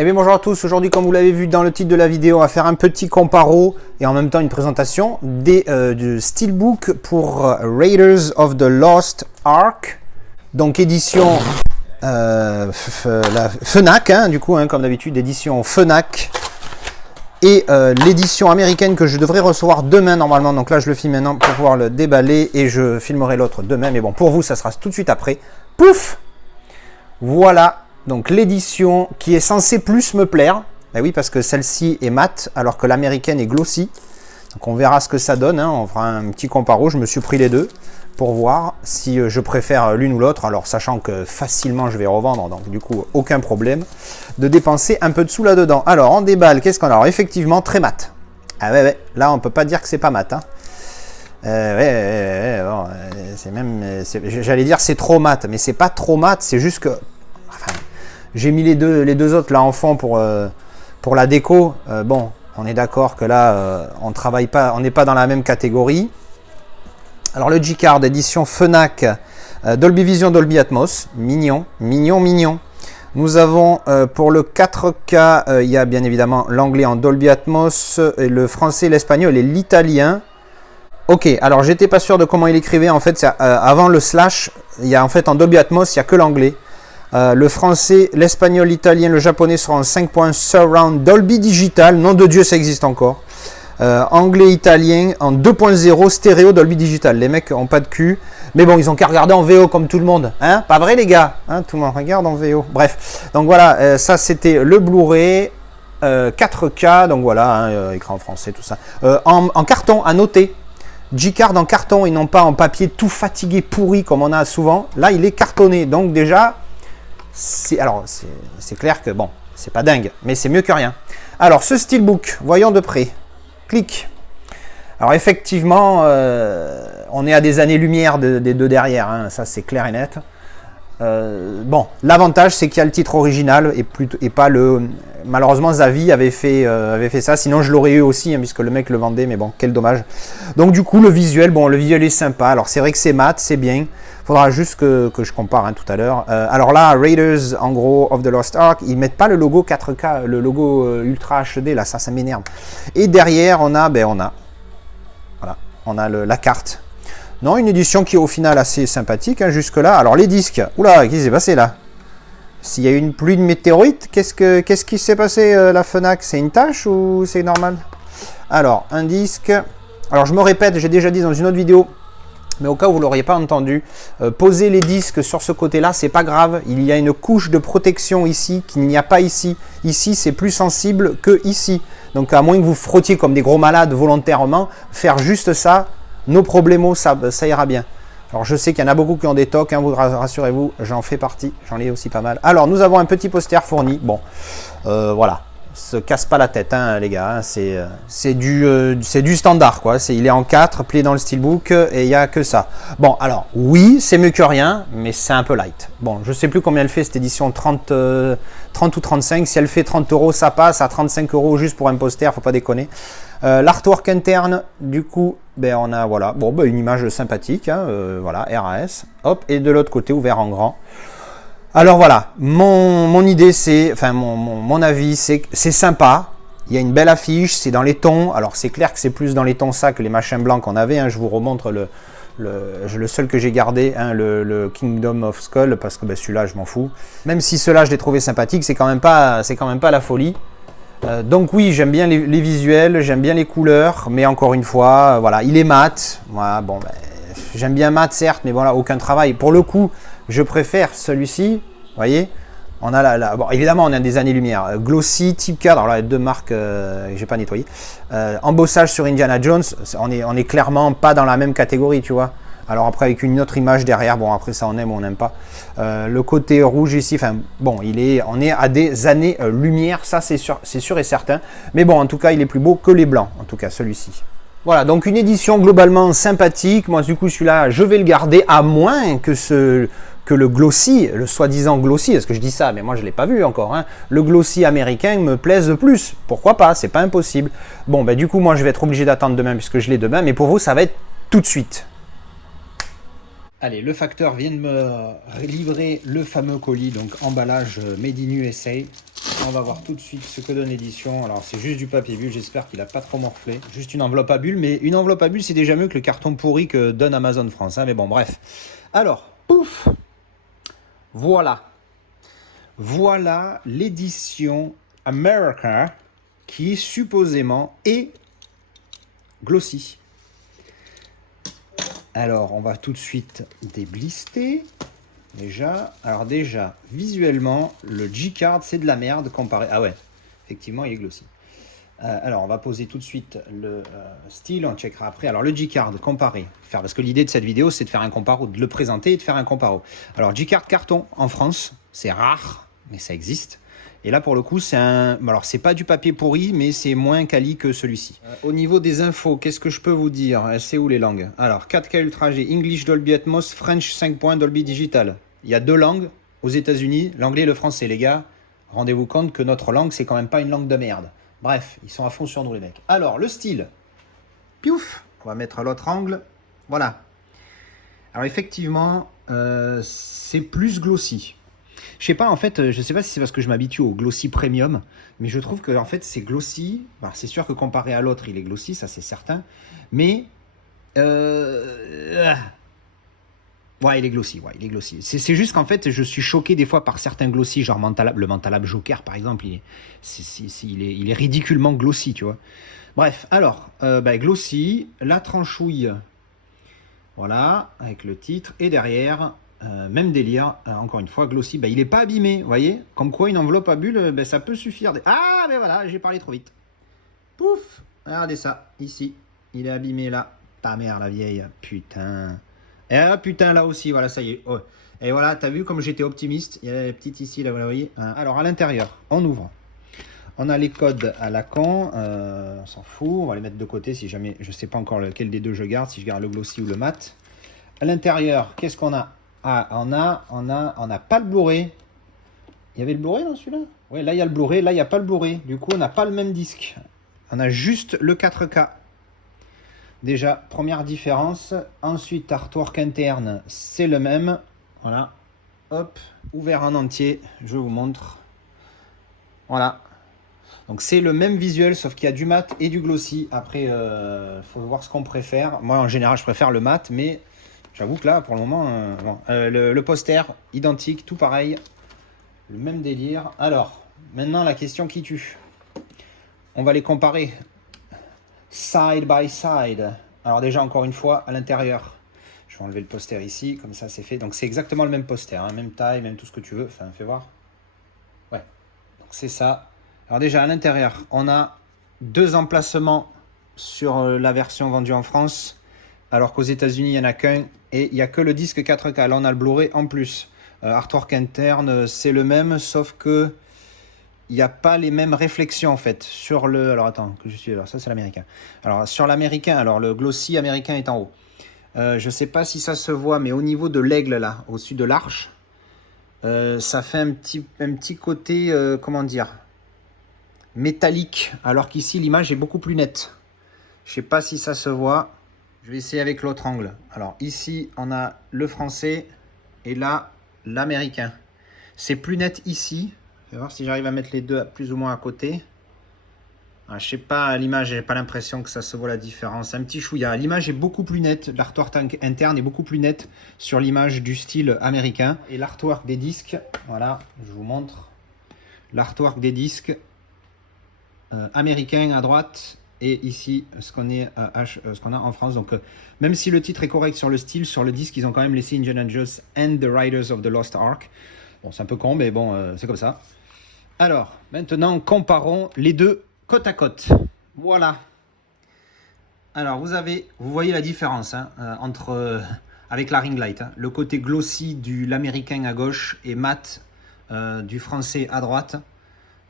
Eh bien bonjour à tous, aujourd'hui comme vous l'avez vu dans le titre de la vidéo, on va faire un petit comparo et en même temps une présentation du Steelbook pour Raiders of the Lost Ark, donc édition la Fnac, du coup comme d'habitude, édition Fnac, et l'édition américaine que je devrais recevoir demain normalement, donc là je le filme maintenant pour pouvoir le déballer et je filmerai l'autre demain, mais bon pour vous ça sera tout de suite après. Pouf, voilà. Donc l'édition qui est censée plus me plaire, ben oui parce que celle-ci est mate alors que l'américaine est glossy. Donc on verra ce que ça donne, on fera un petit comparo, je me suis pris les deux pour voir si je préfère l'une ou l'autre. Alors sachant que facilement je vais revendre, donc du coup aucun problème de dépenser un peu de sous là-dedans. Alors en déballe, qu'est-ce qu'on a? Alors effectivement très mat. Ah ouais, là on peut pas dire que c'est pas mat. Bon, c'est même, j'allais dire c'est trop mat, mais c'est pas trop mat, c'est juste que... Enfin, j'ai mis les deux autres là en fond pour la déco. Bon, on est d'accord que là, on travaille pas, on n'est pas dans la même catégorie. Alors le G-Card édition Fnac, Dolby Vision, Dolby Atmos, mignon, mignon, mignon. Nous avons pour le 4K, il y a bien évidemment l'anglais en Dolby Atmos, et le français, l'espagnol et l'italien. Ok, alors j'étais pas sûr de comment il écrivait. En fait, avant le slash, il y a en fait en Dolby Atmos, il n'y a que l'anglais. Le français, l'espagnol, l'italien, le japonais seront en 5.1 Surround Dolby Digital. Nom de Dieu, ça existe encore. Anglais, italien en 2.0 stéréo Dolby Digital. Les mecs ont pas de cul. Mais bon, ils ont qu'à regarder en VO comme tout le monde. Pas vrai, les gars? Tout le monde regarde en VO. Bref, donc voilà, ça c'était le Blu-ray 4K. Donc voilà, écran français, tout ça. En carton, à noter. G-Card en carton et non pas en papier tout fatigué, pourri comme on a souvent. Là, il est cartonné. Donc déjà... c'est clair que bon, c'est pas dingue, mais c'est mieux que rien. Alors ce Steelbook, voyons de près. Clic. Alors effectivement, on est à des années-lumière des deux derrière, ça c'est clair et net. Bon, l'avantage c'est qu'il y a le titre original et pas le... Malheureusement Zavi avait fait ça, sinon je l'aurais eu aussi puisque le mec le vendait, mais bon, quel dommage. Donc du coup le visuel, bon le visuel est sympa, alors c'est vrai que c'est mat, c'est bien. Faudra juste que je compare tout à l'heure. Alors là, Raiders en gros of the Lost Ark, ils mettent pas le logo 4K, le logo Ultra HD là, ça m'énerve. Et derrière on a la carte. Non, une édition qui est au final assez sympathique jusque là. Alors les disques, oula, qu'est-ce qui s'est passé là? S'il y a eu une pluie de météorites, qu'est-ce qui s'est passé la Fnac? C'est une tâche ou c'est normal? Alors un disque. Alors je me répète, j'ai déjà dit dans une autre vidéo. Mais au cas où vous ne l'auriez pas entendu, poser les disques sur ce côté-là, c'est pas grave. Il y a une couche de protection ici qu'il n'y a pas ici. Ici, c'est plus sensible que ici. Donc, à moins que vous frottiez comme des gros malades volontairement, faire juste ça, nos problèmes, ça ira bien. Alors, je sais qu'il y en a beaucoup qui ont des tocs, vous rassurez-vous, j'en fais partie. J'en ai aussi pas mal. Alors, nous avons un petit poster fourni. Bon, voilà. Se casse pas la tête les gars, c'est du standard quoi, il est en 4 plié dans le Steelbook et il n'y a que ça. Bon alors oui c'est mieux que rien mais c'est un peu light. Bon je sais plus combien elle fait cette édition, 30 ou 35, si elle fait 30 €, ça passe. À 35 € juste pour un poster, faut pas déconner. L'artwork interne du coup on a voilà, bon une image sympathique voilà, RAS, hop, et de l'autre côté ouvert en grand. Alors voilà, mon idée c'est, enfin mon avis c'est que c'est sympa, il y a une belle affiche, c'est dans les tons, alors c'est clair que c'est plus dans les tons ça que les machins blancs qu'on avait, je vous remontre le seul que j'ai gardé, le Kingdom of Skull, parce que celui-là je m'en fous, même si ceux-là je les trouvais sympathiques, c'est quand même pas la folie. Donc oui, j'aime bien les visuels, j'aime bien les couleurs, mais encore une fois, voilà, il est mat, voilà, bon j'aime bien mat certes, mais voilà, aucun travail. Pour le coup, je préfère celui-ci, vous voyez, on a bon, évidemment on a des années-lumière, Glossy, Type Card, alors là deux marques que j'ai pas nettoyé, embossage sur Indiana Jones, on est clairement pas dans la même catégorie, tu vois. Alors après avec une autre image derrière, bon après ça on aime ou on n'aime pas. Le côté rouge ici, enfin bon, on est à des années-lumière, ça c'est sûr et certain. Mais bon, en tout cas il est plus beau que les blancs, en tout cas celui-ci. Voilà, donc une édition globalement sympathique. Moi, du coup, celui-là, je vais le garder, à moins que le glossy, le soi-disant glossy, est-ce que je dis ça? Mais moi, je ne l'ai pas vu encore. Le glossy américain me plaise plus. Pourquoi pas? C'est pas impossible. Bon, du coup, moi, je vais être obligé d'attendre demain, puisque je l'ai demain. Mais pour vous, ça va être tout de suite. Allez, le facteur vient de me livrer le fameux colis, donc emballage Made in USA. On va voir tout de suite ce que donne l'édition. Alors, c'est juste du papier bulle, j'espère qu'il n'a pas trop morflé. Juste une enveloppe à bulles, mais une enveloppe à bulles, c'est déjà mieux que le carton pourri que donne Amazon France. Hein, mais bon, bref. Alors, pouf! Voilà. Voilà l'édition America qui supposément est glossy. Alors, on va tout de suite déblister. Déjà, alors déjà, visuellement, le G-Card, c'est de la merde comparé... Ah ouais, effectivement, il est glossy. Alors, on va poser tout de suite le style, on checkera après. Alors, le G-Card, comparé. Parce que l'idée de cette vidéo, c'est de faire un comparo, de le présenter et de faire un comparo. Alors, G-Card carton, en France, c'est rare, mais ça existe. Et là, pour le coup, c'est un... Alors, c'est pas du papier pourri, mais c'est moins quali que celui-ci. Au niveau des infos, qu'est-ce que je peux vous dire? C'est où les langues? Alors, 4K Ultra G, English Dolby Atmos, French 5 points, Dolby Digital. Il y a deux langues aux États-Unis, l'anglais et le français, les gars. Rendez-vous compte que notre langue, c'est quand même pas une langue de merde. Bref, ils sont à fond sur nous, les mecs. Alors, le style. Piouf! On va mettre l'autre angle. Voilà. Alors, effectivement, c'est plus glossy. Je sais pas, en fait, je sais pas si c'est parce que je m'habitue au glossy premium, mais je trouve que en fait c'est glossy. Bah, c'est sûr que comparé à l'autre, il est glossy, ça c'est certain. Mais ouais, il est glossy. Ouais, il est glossy. C'est juste qu'en fait, je suis choqué des fois par certains glossy, genre le Mentalab Joker par exemple. Il est ridiculement glossy, tu vois. Bref, alors glossy, la tranchouille. Voilà, avec le titre et derrière. Même délire, encore une fois, glossy, il n'est pas abîmé, vous voyez? Comme quoi, une enveloppe à bulles, ça peut suffire. Ah, mais voilà, j'ai parlé trop vite. Pouf! Regardez ça, ici. Il est abîmé là. Ta mère, la vieille. Putain. Et là, putain, là aussi, voilà, ça y est. Oh. Et voilà, t'as vu comme j'étais optimiste? Il y a la petite ici, là, vous la voyez? Alors, à l'intérieur, on ouvre. On a les codes à la con, on s'en fout. On va les mettre de côté si jamais, je ne sais pas encore lequel des deux je garde, si je garde le glossy ou le mat. À l'intérieur, qu'est-ce qu'on a? Ah, on n'a pas le Blu-ray. Il y avait le Blu-ray dans celui-là? Oui, là il y a le Blu-ray, là il n'y a pas le Blu-ray. Du coup, on n'a pas le même disque. On a juste le 4K. Déjà, première différence. Ensuite, artwork interne, c'est le même. Voilà. Hop, ouvert en entier. Je vous montre. Voilà. Donc c'est le même visuel, sauf qu'il y a du mat et du glossy. Après, faut voir ce qu'on préfère. Moi, en général, je préfère le mat, mais... J'avoue que là, pour le moment, le poster, identique, tout pareil. Le même délire. Alors, maintenant, la question qui tue. On va les comparer. Side by side. Alors déjà, encore une fois, à l'intérieur. Je vais enlever le poster ici, comme ça c'est fait. Donc c'est exactement le même poster, hein, même taille, même tout ce que tu veux. Enfin, fais voir. Ouais, donc c'est ça. Alors déjà, à l'intérieur, on a deux emplacements sur la version vendue en France. Alors qu'aux États-Unis, il n'y en a qu'un. Et il n'y a que le disque 4K. Là, on a le Blu-ray en plus. Artwork interne, c'est le même, sauf que il n'y a pas les mêmes réflexions en fait. Sur le. Alors attends, que je suis. Alors ça, c'est l'américain. Alors sur l'américain, alors le glossy américain est en haut. Je ne sais pas si ça se voit, mais au niveau de l'aigle, là, au-dessus de l'arche, ça fait un petit côté, comment dire, métallique. Alors qu'ici, l'image est beaucoup plus nette. Je ne sais pas si ça se voit. Je vais essayer avec l'autre angle. Alors ici, on a le français et là, l'américain. C'est plus net ici. Je vais voir si j'arrive à mettre les deux plus ou moins à côté. Ah, je sais pas, à l'image, j'ai pas l'impression que ça se voit la différence. Un petit chouïa. L'image est beaucoup plus nette. L'artwork interne est beaucoup plus net sur l'image du style américain. Et l'artwork des disques, voilà, je vous montre. L'artwork des disques américains à droite. Et ici, ce qu'on a en France. Donc, même si le titre est correct sur le style, sur le disque, ils ont quand même laissé Indiana Jones and the Riders of the Lost Ark. Bon, c'est un peu con, mais bon, c'est comme ça. Alors, maintenant, comparons les deux côte à côte. Voilà. Alors, vous voyez la différence hein, entre, avec la ring light. Hein, le côté glossy de l'américain à gauche et mat du français à droite.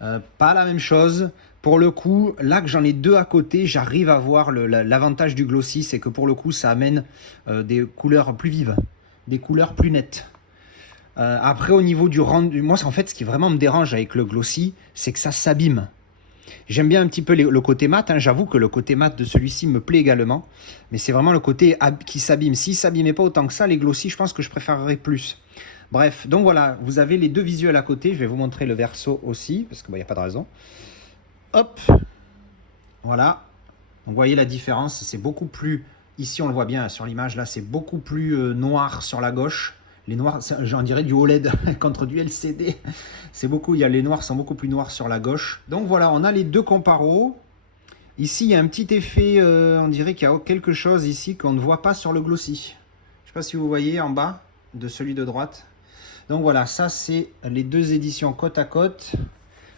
Pas la même chose. Pour le coup, là que j'en ai deux à côté, j'arrive à voir l'avantage du glossy, c'est que pour le coup, ça amène des couleurs plus vives, des couleurs plus nettes. Après, au niveau du rendu, moi, en fait, ce qui vraiment me dérange avec le glossy, c'est que ça s'abîme. J'aime bien un petit peu le côté mat, hein. J'avoue que le côté mat de celui-ci me plaît également. Mais c'est vraiment le côté qui s'abîme. S'il ne s'abîmait pas autant que ça, les glossy, je pense que je préférerais plus. Bref, donc voilà, vous avez les deux visuels à côté. Je vais vous montrer le verso aussi, parce qu'il n'y a pas de raison. Hop, voilà. Donc vous voyez la différence, c'est beaucoup plus... Ici, on le voit bien sur l'image, là, c'est beaucoup plus noir sur la gauche. Les noirs, j'en dirais du OLED contre du LCD. Les noirs sont beaucoup plus noirs sur la gauche. Donc voilà, on a les deux comparos. Ici, il y a un petit effet, on dirait qu'il y a quelque chose ici qu'on ne voit pas sur le glossy. Je ne sais pas si vous voyez en bas de celui de droite. Donc voilà, ça c'est les deux éditions côte à côte.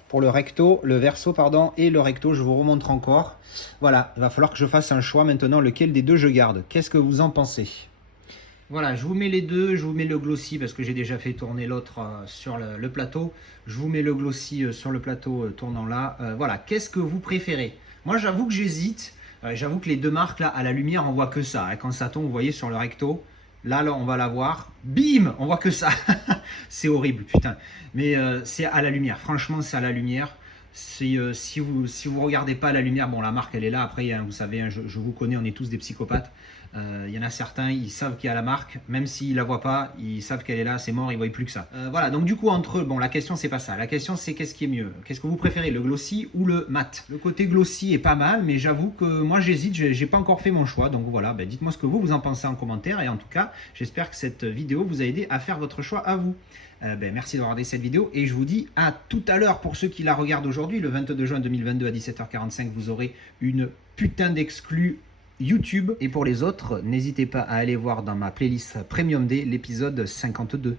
Pour le verso pardon, et le recto, je vous remontre encore. Voilà, il va falloir que je fasse un choix maintenant, lequel des deux je garde. Qu'est-ce que vous en pensez? Voilà, je vous mets les deux, je vous mets le glossy parce que j'ai déjà fait tourner l'autre sur le plateau. Je vous mets le glossy sur le plateau tournant là. Voilà, qu'est-ce que vous préférez? Moi, j'avoue que j'hésite. J'avoue que les deux marques, là, à la lumière, on voit que ça. Hein. Quand ça tombe, vous voyez, sur le recto, là, on va la voir. Bim, on voit que ça. C'est horrible, putain. Mais c'est à la lumière. Franchement, c'est à la lumière. Si vous regardez pas à la lumière, bon, la marque, elle est là. Après, hein, vous savez, hein, je vous connais, on est tous des psychopathes. Il y en a certains, ils savent qu'il y a la marque, même s'ils la voient pas, ils savent qu'elle est là, c'est mort, ils voient plus que ça. Voilà, donc du coup, entre eux, bon, la question, c'est pas ça. La question, c'est qu'est-ce qui est mieux? Qu'est-ce que vous préférez, le glossy ou le mat? Le côté glossy est pas mal, mais j'avoue que moi, j'hésite, j'ai pas encore fait mon choix. Donc voilà, ben, dites-moi ce que vous en pensez en commentaire. Et en tout cas, j'espère que cette vidéo vous a aidé à faire votre choix à vous. Merci d'avoir regardé cette vidéo et je vous dis à tout à l'heure pour ceux qui la regardent aujourd'hui. Le 22 juin 2022 à 17h45, vous aurez une putain d'exclus YouTube. Et pour les autres, n'hésitez pas à aller voir dans ma playlist Premium Day l'épisode 52.